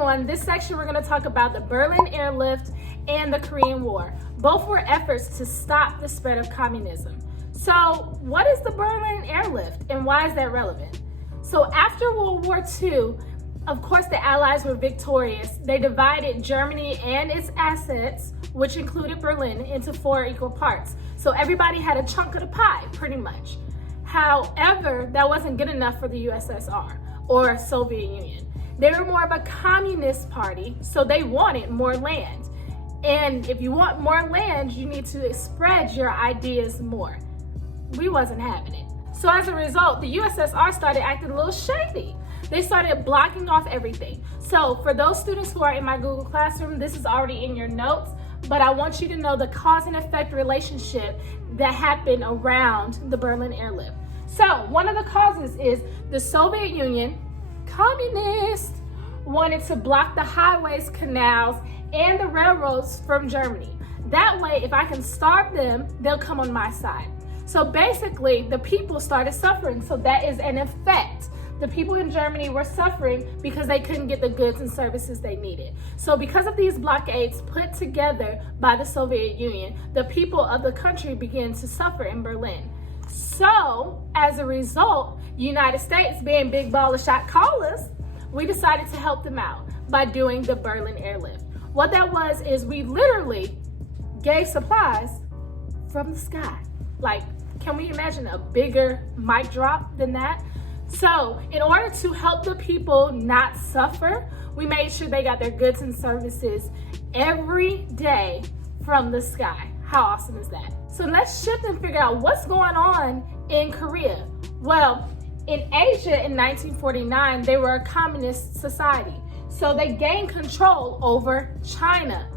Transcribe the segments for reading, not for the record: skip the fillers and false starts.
everyone. This section we're going to talk about the Berlin Airlift and the Korean War. Both were efforts to stop the spread of communism. So what is the Berlin Airlift and why is that relevant? So after World War II, of course the Allies were victorious. They divided Germany and its assets, which included Berlin, into 4 equal parts. So everybody had a chunk of the pie, pretty much. However, that wasn't good enough for the USSR or Soviet Union. They were more of a communist party, so they wanted more land. And if you want more land, you need to spread your ideas more. We wasn't having it. So as a result, the USSR started acting a little shady. They started blocking off everything. So for those students who are in my Google Classroom, this is already in your notes, but I want you to know the cause and effect relationship that happened around the Berlin Airlift. So one of the causes is the Soviet Union, communist, wanted to block the highways, canals, and the railroads from Germany. That way, if I can starve them, they'll come on my side. So basically, the people started suffering. So that is an effect. The people in Germany were suffering because they couldn't get the goods and services they needed. So because of these blockades put together by the Soviet Union, the people of the country began to suffer in Berlin. So as a result, United States, being big ball of shot callers, we decided to help them out by doing the Berlin Airlift. What that was is we literally gave supplies from the sky. Like, can we imagine a bigger mic drop than that? So in order to help the people not suffer, we made sure they got their goods and services every day from the sky. How awesome is that? So let's shift and figure out what's going on in Korea. Well, in Asia in 1949, they were a communist society. So they gained control over China.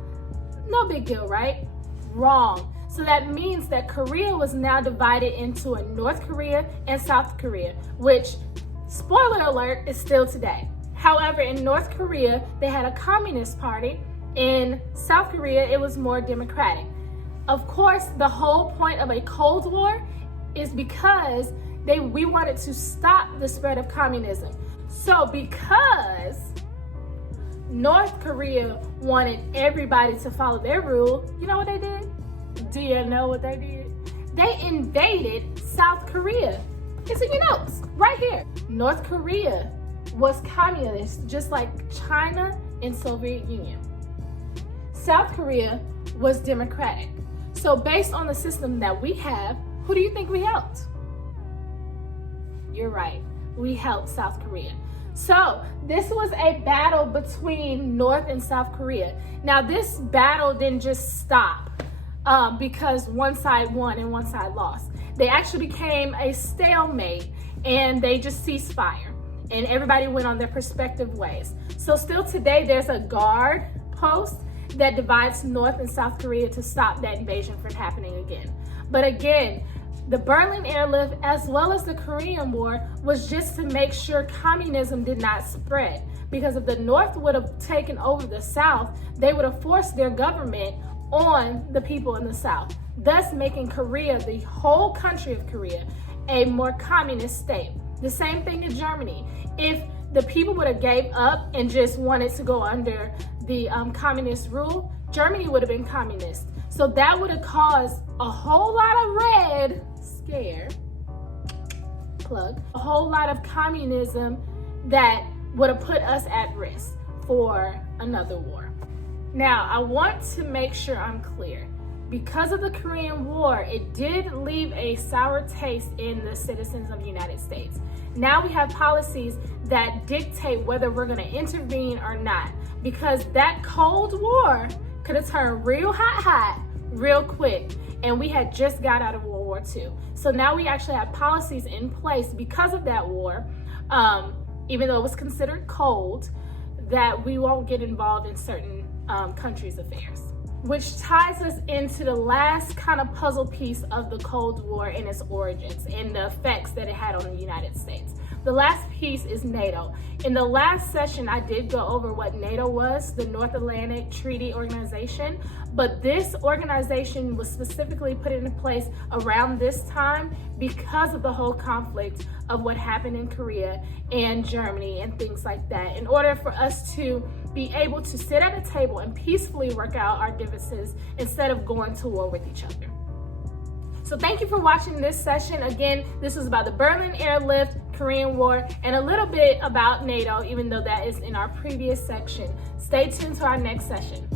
No big deal, right? Wrong. So that means that Korea was now divided into a North Korea and South Korea, which, spoiler alert, is still today. However, in North Korea, they had a communist party. In South Korea, it was more democratic. Of course, the whole point of a Cold War is because we wanted to stop the spread of communism. So because North Korea wanted everybody to follow their rule, you know what they did? Do you know what they did? They invaded South Korea. It's in your notes, right here. North Korea was communist, just like China and Soviet Union. South Korea was democratic. So based on the system that we have, who do you think we helped? You're right, we helped South Korea. So this was a battle between North and South Korea. Now this battle didn't just stop because one side won and one side lost. They actually became a stalemate and they just ceased fire and everybody went on their respective ways. So still today there's a guard post that divides North and South Korea to stop that invasion from happening again. But again, the Berlin Airlift, as well as the Korean War, was just to make sure communism did not spread. Because if the North would have taken over the South, they would have forced their government on the people in the South, thus making Korea, the whole country of Korea, a more communist state. The same thing in Germany. If the people would have gave up and just wanted to go under the communist rule, Germany would have been communist. So that would have caused a whole lot of red scare, plug, a whole lot of communism that would have put us at risk for another war. Now, I want to make sure I'm clear. Because of the Korean War, it did leave a sour taste in the citizens of the United States. Now we have policies that dictate whether we're going to intervene or not, because that Cold War could have turned real hot real quick, and we had just got out of World War II. So now we actually have policies in place because of that war, even though it was considered cold, that we won't get involved in certain countries' affairs. Which ties us into the last kind of puzzle piece of the Cold War and its origins and the effects that it had on the United States. The last piece is NATO. In the last session, I did go over what NATO was, the North Atlantic Treaty Organization, but this organization was specifically put into place around this time because of the whole conflict of what happened in Korea and Germany and things like that. In order for us to be able to sit at a table and peacefully work out our differences instead of going to war with each other. So thank you for watching this session. Again, this was about the Berlin Airlift, Korean War, and a little bit about NATO, even though that is in our previous section. Stay tuned to our next session.